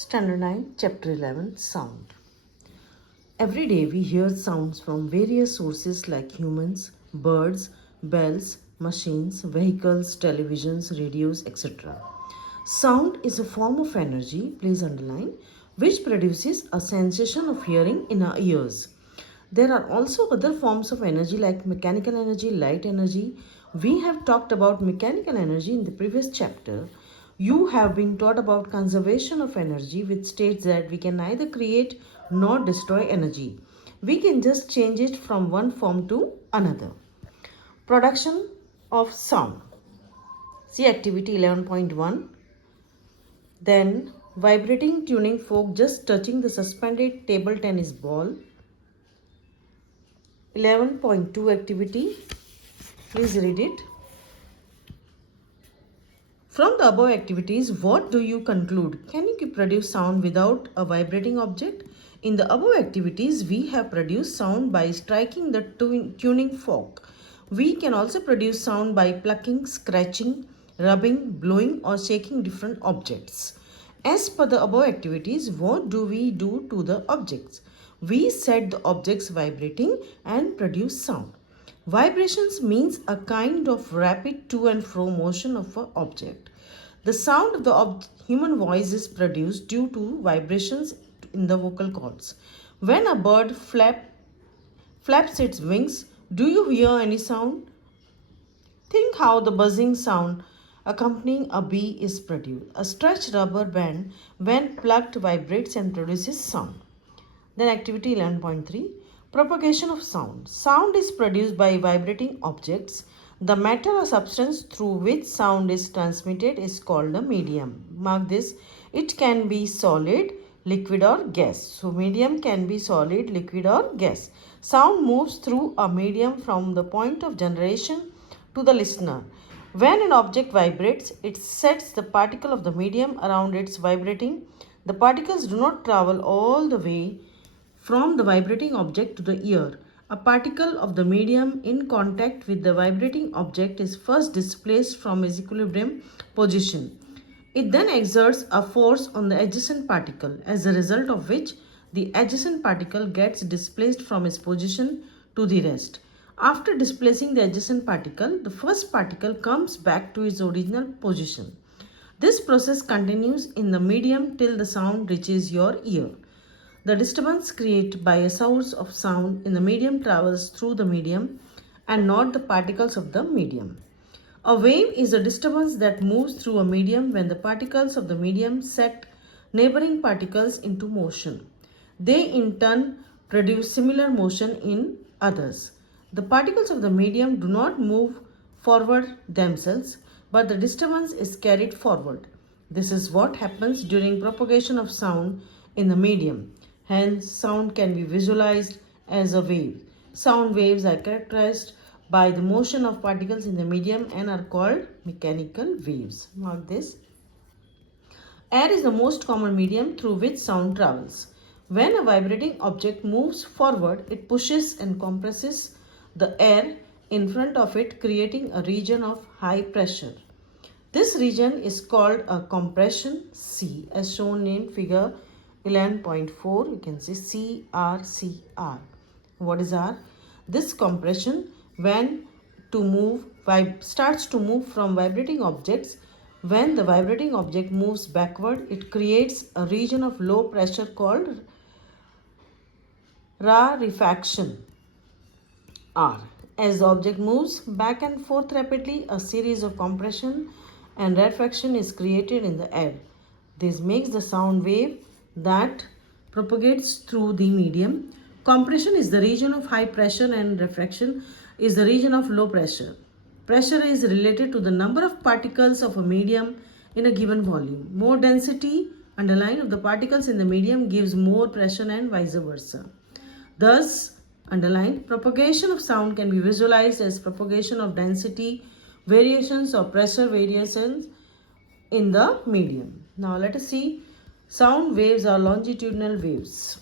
Standard 9, Chapter 11, Sound. Every day we hear sounds from various sources like humans, birds, bells, machines, vehicles, televisions, radios, etc. Sound is a form of energy, please underline, which produces a sensation of hearing in our ears. There are also other forms of energy like mechanical energy, light energy. We have talked about mechanical energy in the previous chapter. You have been taught about conservation of energy, which states that we can neither create nor destroy energy. We can just change it from one form to another. Production of sound. See activity 11.1. Then vibrating tuning fork just touching the suspended table tennis ball. 11.2 activity. Please read it. From the above activities, what do you conclude? Can you produce sound without a vibrating object? In the above activities, we have produced sound by striking the tuning fork. We can also produce sound by plucking, scratching, rubbing, blowing or shaking different objects. As per the above activities, what do we do to the objects? We set the objects vibrating and produce sound. Vibrations means a kind of rapid to and fro motion of an object. The sound of the human voice is produced due to vibrations in the vocal cords. When a bird flaps its wings, do you hear any sound? Think how the buzzing sound accompanying a bee is produced. A stretched rubber band, when plucked, vibrates and produces sound. Then activity 11.3, propagation of sound. Sound is produced by vibrating objects. The matter or substance through which sound is transmitted is called a medium. Mark this. It can be solid, liquid or gas. So medium can be solid, liquid or gas. Sound moves through a medium from the point of generation to the listener. When an object vibrates, it sets the particle of the medium around its vibrating. The particles do not travel all the way from the vibrating object to the ear. A particle of the medium in contact with the vibrating object is first displaced from its equilibrium position. It then exerts a force on the adjacent particle, as a result of which the adjacent particle gets displaced from its position to the rest. After displacing the adjacent particle, the first particle comes back to its original position. This process continues in the medium till the sound reaches your ear. The disturbance created by a source of sound in the medium travels through the medium and not the particles of the medium. A wave is a disturbance that moves through a medium when the particles of the medium set neighboring particles into motion. They in turn produce similar motion in others. The particles of the medium do not move forward themselves, but the disturbance is carried forward. This is what happens during propagation of sound in the medium. Hence, sound can be visualized as a wave. Sound waves are characterized by the motion of particles in the medium and are called mechanical waves. Mark this. Air is the most common medium through which sound travels. When a vibrating object moves forward, it pushes and compresses the air in front of it, creating a region of high pressure. This region is called a compression C, as shown in figure 11.4. You can see CR. What is R? This compression, when starts to move from vibrating objects. When the vibrating object moves backward, it creates a region of low pressure called rarefaction R. As the object moves back and forth rapidly, a series of compression and rarefaction is created in the air. This makes the sound wave that propagates through the medium. Compression is the region of high pressure and rarefaction is the region of low pressure. Pressure is related to the number of particles of a medium in a given volume. More density, underline, of the particles in the medium gives more pressure and vice versa. Thus, underline, propagation of sound can be visualized as propagation of density variations or pressure variations in the medium. Now let us see sound waves or longitudinal waves.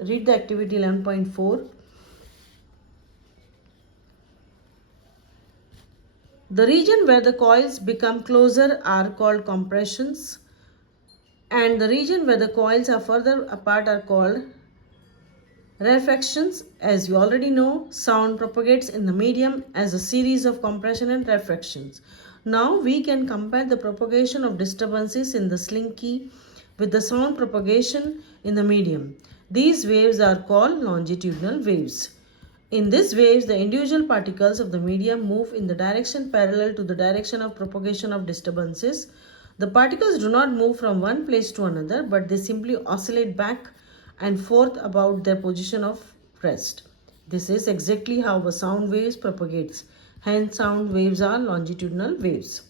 Read the activity 11.4. The region where the coils become closer are called compressions. And the region where the coils are further apart are called rarefactions. As you already know, sound propagates in the medium as a series of compression and rarefactions. Now we can compare the propagation of disturbances in the slinky with the sound propagation in the medium. These waves are called longitudinal waves. In these waves, the individual particles of the medium move in the direction parallel to the direction of propagation of disturbances. The particles do not move from one place to another, but they simply oscillate back and forth about their position of rest. This is exactly how a sound wave propagates. Hence, sound waves are longitudinal waves.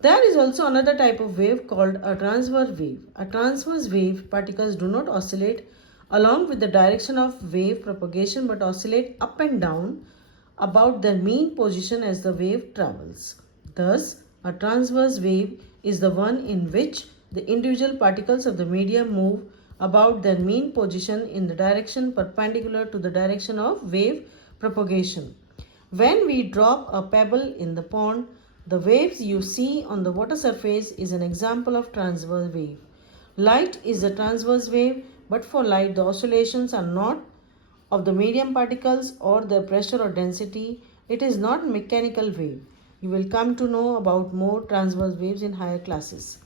There is also another type of wave called a transverse wave. A transverse wave, particles do not oscillate along with the direction of wave propagation but oscillate up and down about their mean position as the wave travels. Thus, a transverse wave is the one in which the individual particles of the medium move about their mean position in the direction perpendicular to the direction of wave propagation. When we drop a pebble in the pond, the waves you see on the water surface is an example of transverse wave. Light is a transverse wave, but for light the oscillations are not of the medium particles or their pressure or density. It is not mechanical wave. You will come to know about more transverse waves in higher classes.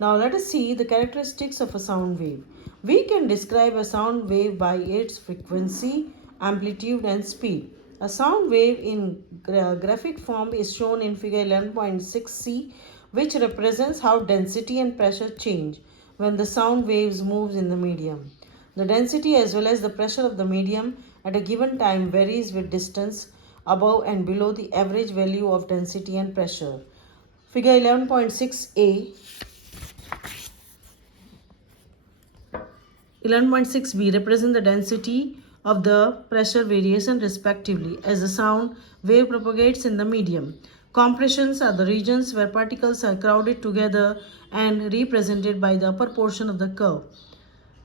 Now let us see the characteristics of a sound wave. We can describe a sound wave by its frequency, amplitude and speed. A sound wave in graphic form is shown in figure 11.6c, which represents how density and pressure change when the sound waves moves in the medium. The density as well as the pressure of the medium at a given time varies with distance above and below the average value of density and pressure. Figure 11.6a 11.6b represent the density of the pressure variation respectively as the sound wave propagates in the medium. Compressions are the regions where particles are crowded together and represented by the upper portion of the curve.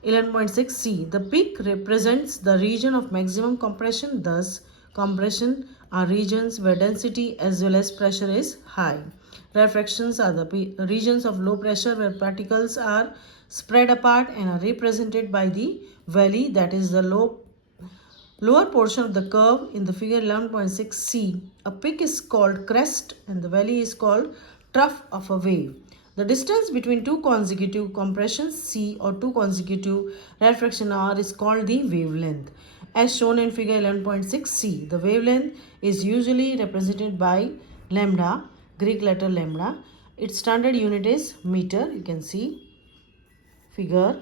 11.6c. The peak represents the region of maximum compression. Thus, compression are regions where density as well as pressure is high. Rarefactions are the regions of low pressure where particles are spread apart and are represented by the valley, that is the lower portion of the curve in the figure 11.6c. A peak is called crest and the valley is called trough of a wave. The distance between two consecutive compressions C or two consecutive rarefaction R is called the wavelength. As shown in figure 11.6c, the wavelength is usually represented by lambda, Greek letter lambda. Its standard unit is meter. You can see figure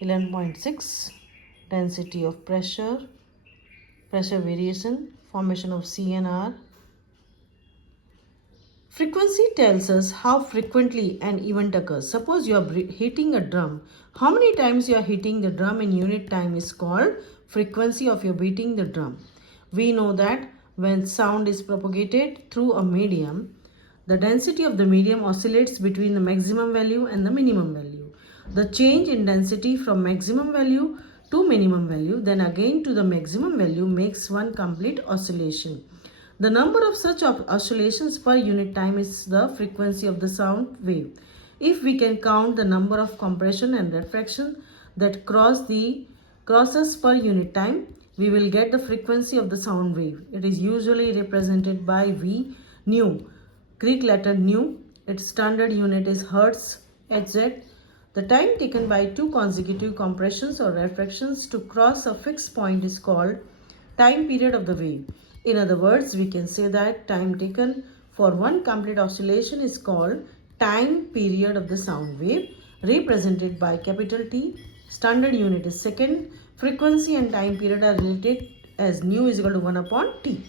11.6, density of pressure, pressure variation, formation of C and R. Frequency tells us how frequently an event occurs. Suppose you are hitting a drum. How many times you are hitting the drum in unit time is called frequency of your beating the drum. We know that when sound is propagated through a medium, the density of the medium oscillates between the maximum value and the minimum value. The change in density from maximum value to minimum value, then again to the maximum value, makes one complete oscillation. The number of such oscillations per unit time is the frequency of the sound wave. If we can count the number of compression and refraction that crosses per unit time, we will get the frequency of the sound wave. It is usually represented by V nu, Greek letter nu. Its standard unit is Hertz, Hz. The time taken by two consecutive compressions or refractions to cross a fixed point is called time period of the wave. In other words, we can say that time taken for one complete oscillation is called time period of the sound wave, represented by capital T. Standard unit is second. Frequency and time period are related as nu is equal to 1 upon T.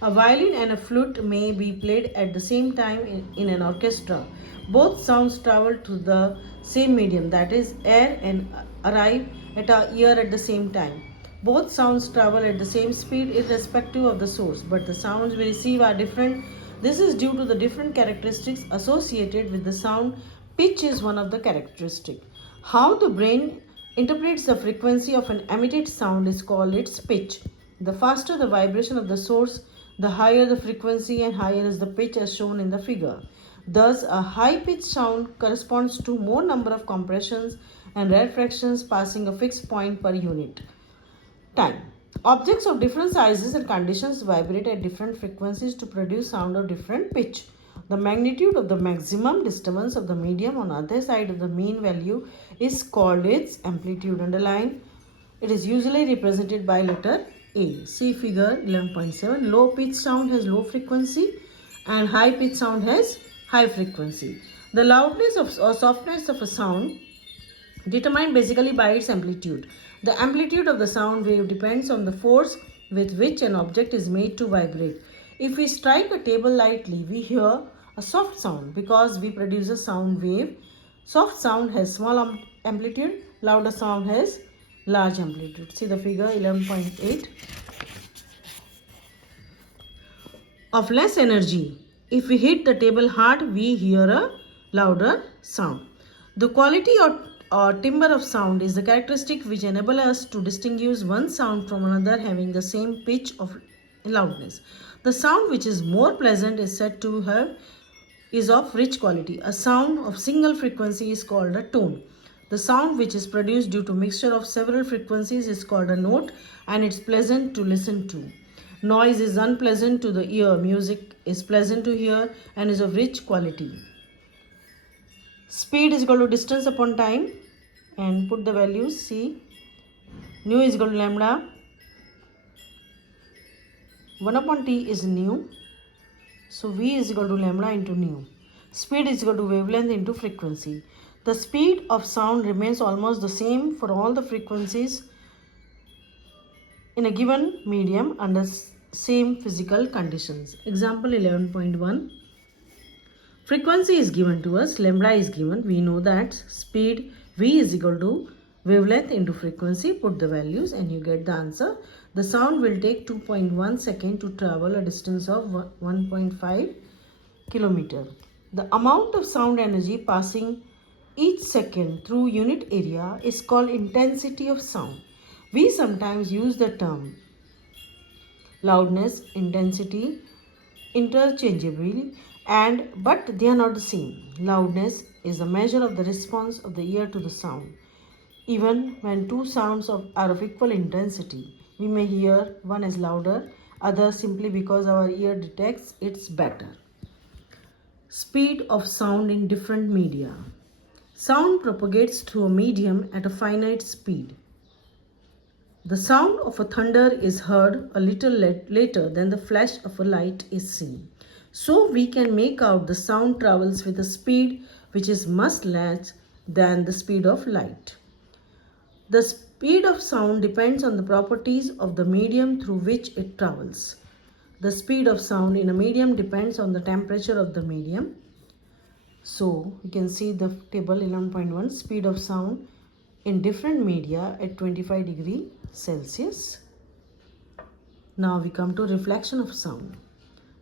A violin and a flute may be played at the same time in an orchestra. Both sounds travel to the same medium, that is air, and arrive at our ear at the same time. Both sounds travel at the same speed irrespective of the source, but the sounds we receive are different. This is due to the different characteristics associated with the sound. Pitch is one of the characteristics. How the brain interprets the frequency of an emitted sound is called its pitch. The faster the vibration of the source, the higher the frequency and higher is the pitch as shown in the figure. Thus, a high-pitched sound corresponds to more number of compressions and rarefactions passing a fixed point per unit time. Objects of different sizes and conditions vibrate at different frequencies to produce sound of different pitch. The magnitude of the maximum disturbance of the medium on the other side of the mean value is called its amplitude. Underline. It is usually represented by letter A. See figure 11.7. Low pitch sound has low frequency and high pitch sound has high frequency. The loudness or softness of a sound determined basically by its amplitude. The amplitude of the sound wave depends on the force with which an object is made to vibrate. If we strike a table lightly, we hear a soft sound because we produce a sound wave. Soft sound has small amplitude, louder sound has large amplitude. See the figure 11.8. Of less energy, if we hit the table hard, we hear a louder sound. The quality or timbre of sound is the characteristic which enable us to distinguish one sound from another having the same pitch of loudness. The sound which is more pleasant is said to have is of rich quality. A sound of single frequency is called a tone. The sound which is produced due to mixture of several frequencies is called a note, and it's pleasant to listen to. Noise is unpleasant to the ear. Music is pleasant to hear and is of rich quality. Speed is equal to distance upon time, and put the values. See, nu is equal to lambda. 1 upon t is nu. So v is equal to lambda into nu. Speed is equal to wavelength into frequency. The speed of sound remains almost the same for all the frequencies in a given medium under same physical conditions. Example 11.1. Frequency is given to us, lambda is given. We know that speed v is equal to wavelength into frequency. Put the values and you get the answer. The sound will take 2.1 second to travel a distance of 1.5 kilometer. The amount of sound energy passing each second through unit area is called intensity of sound. We sometimes use the term loudness, intensity interchangeably, but they are not the same. Loudness is a measure of the response of the ear to the sound. Even when two sounds are of equal intensity, we may hear one as louder, other simply because our ear detects it's better. Speed of sound in different media. Sound propagates through a medium at a finite speed. The sound of a thunder is heard a little later than the flash of a light is seen. So we can make out the sound travels with a speed which is much less than the speed of light. The speed of sound depends on the properties of the medium through which it travels. The speed of sound in a medium depends on the temperature of the medium. So you can see the table 11.1, speed of sound in different media at 25 degrees Celsius. Now we come to reflection of sound.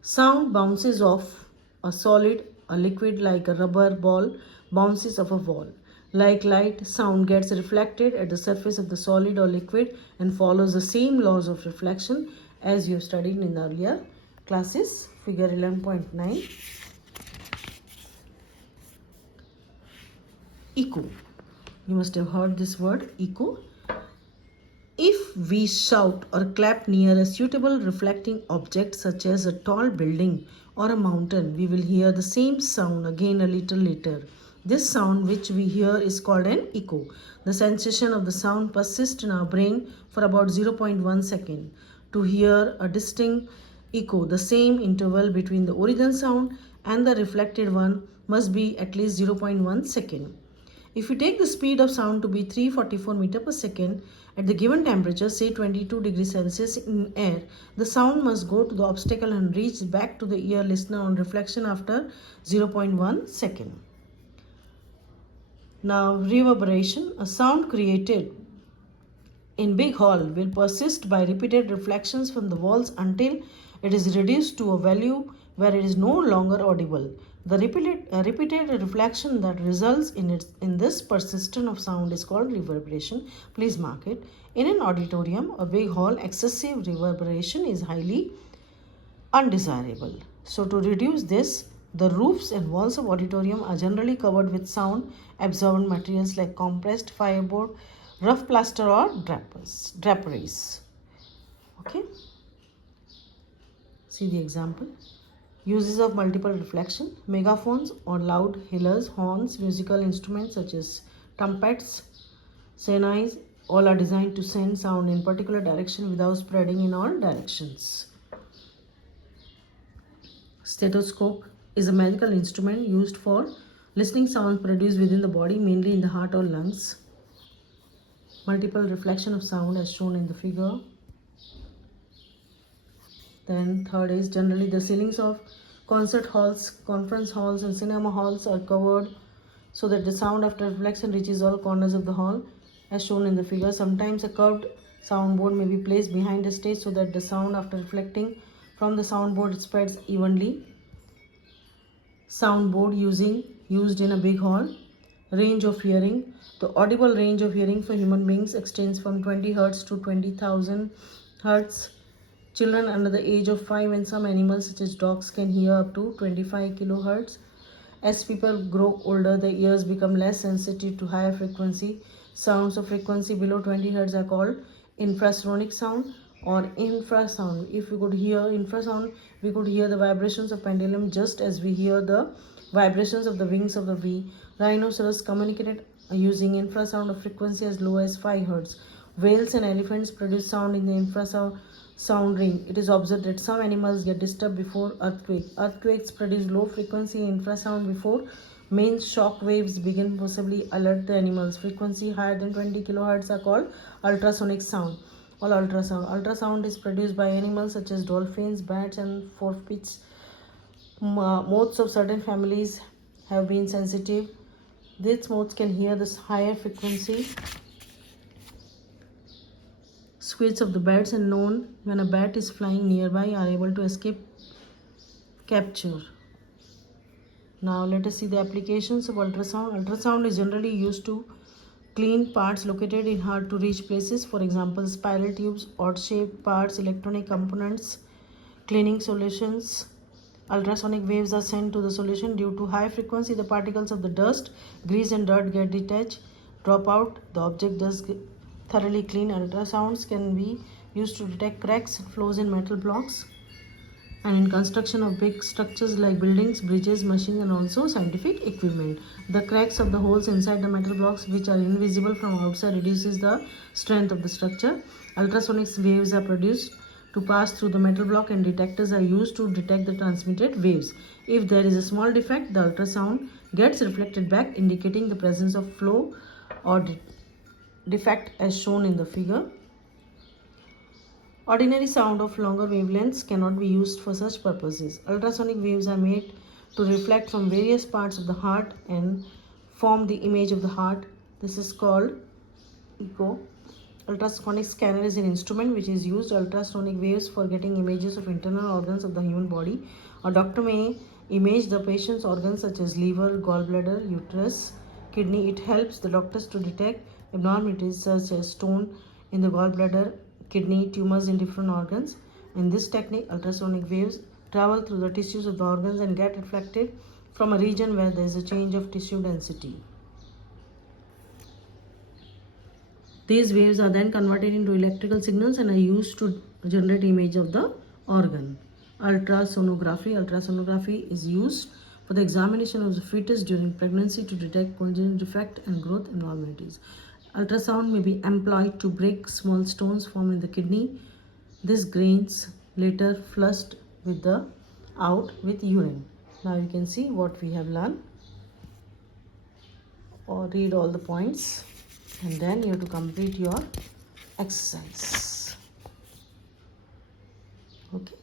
Sound bounces off a solid, a liquid like a rubber ball bounces off a wall. Like light, sound gets reflected at the surface of the solid or liquid and follows the same laws of reflection as you have studied in earlier classes. Figure 11.9. Echo. You must have heard this word, echo. If we shout or clap near a suitable reflecting object such as a tall building or a mountain, we will hear the same sound again a little later. This sound which we hear is called an echo. The sensation of the sound persists in our brain for about 0.1 second. To hear a distinct echo, the same interval between the original sound and the reflected one must be at least 0.1 second. If you take the speed of sound to be 344 meter per second at the given temperature, say 22 degrees Celsius in air, the sound must go to the obstacle and reach back to the ear listener on reflection after 0.1 second. Now, reverberation, a sound created in big hall will persist by repeated reflections from the walls until it is reduced to a value where it is no longer audible. The repeated reflection that results in this persistence of sound is called reverberation. Please mark it. In an auditorium, a big hall, excessive reverberation is highly undesirable. So to reduce this, The roofs and walls of auditorium are generally covered with sound absorbent materials like compressed fireboard, rough plaster or draperies. Okay, see the example. Uses of multiple reflection, megaphones or loud hailers, horns, musical instruments such as trumpets, Senais, all are designed to send sound in particular direction without spreading in all directions. Stethoscope is a medical instrument used for listening sounds produced within the body, mainly in the heart or lungs. Multiple reflection of sound as shown in the figure. Then third is generally the ceilings of concert halls, conference halls and cinema halls are covered so that the sound after reflection reaches all corners of the hall as shown in the figure. Sometimes a curved soundboard may be placed behind the stage so that the sound after reflecting from the soundboard spreads evenly. Soundboard used in a big hall. Range of hearing. The audible range of hearing for human beings extends from 20 Hz to 20,000 Hz. Children under the age of 5 and some animals such as dogs can hear up to 25 kHz. As people grow older, the ears become less sensitive to higher frequency sounds. Of frequency below 20 Hz are called infrasonic sound or infrasound. If we could hear infrasound, we could hear the vibrations of pendulum just as we hear the vibrations of the wings of the bee. Rhinoceros communicated using infrasound of frequency as low as 5 Hz. Whales and elephants produce sound in the infrasound sound ring. It is observed that some animals get disturbed before earthquake. Earthquakes produce low frequency infrasound before main shock waves begin, possibly alert the animals. Frequency higher than 20 kHz are called ultrasonic sound. All ultrasound. Ultrasound is produced by animals such as dolphins, bats, and forfeits. Moths of certain families have been sensitive. These moths can hear this higher frequency. Squeaks of the bats and known when a bat is flying nearby are able to escape capture. Now let us see the applications of ultrasound. Ultrasound is generally used to clean parts located in hard to reach places. For example, spiral tubes, odd shaped parts, electronic components, cleaning solutions. Ultrasonic waves are sent to the solution. Due to high frequency, the particles of the dust, grease and dirt get detached, drop out. The object does thoroughly clean. Ultrasounds can be used to detect cracks and flaws in metal blocks and in construction of big structures like buildings, bridges, machines and also scientific equipment. The cracks of the holes inside the metal blocks which are invisible from outside reduces the strength of the structure. Ultrasonic waves are produced to pass through the metal block and detectors are used to detect the transmitted waves. If there is a small defect, the ultrasound gets reflected back indicating the presence of flow or defect as shown in the figure. Ordinary sound of longer wavelengths cannot be used for such purposes. Ultrasonic waves are made to reflect from various parts of the heart and form the image of the heart. This is called echo. Ultrasonic scanner is an instrument which is used ultrasonic waves for getting images of internal organs of the human body. A doctor may image the patient's organs such as liver, gallbladder, uterus, kidney. It helps the doctors to detect abnormalities such as stone in the gallbladder, kidney, tumors in different organs. In this technique, ultrasonic waves travel through the tissues of the organs and get reflected from a region where there is a change of tissue density. These waves are then converted into electrical signals and are used to generate image of the organ. Ultrasonography. Ultrasonography is used for the examination of the fetus during pregnancy to detect congenital defect and growth abnormalities. Ultrasound may be employed to break small stones formed in the kidney. These grains later flushed out with urine. Now you can see what we have learned, or read all the points, and then you have to complete your exercise. Okay.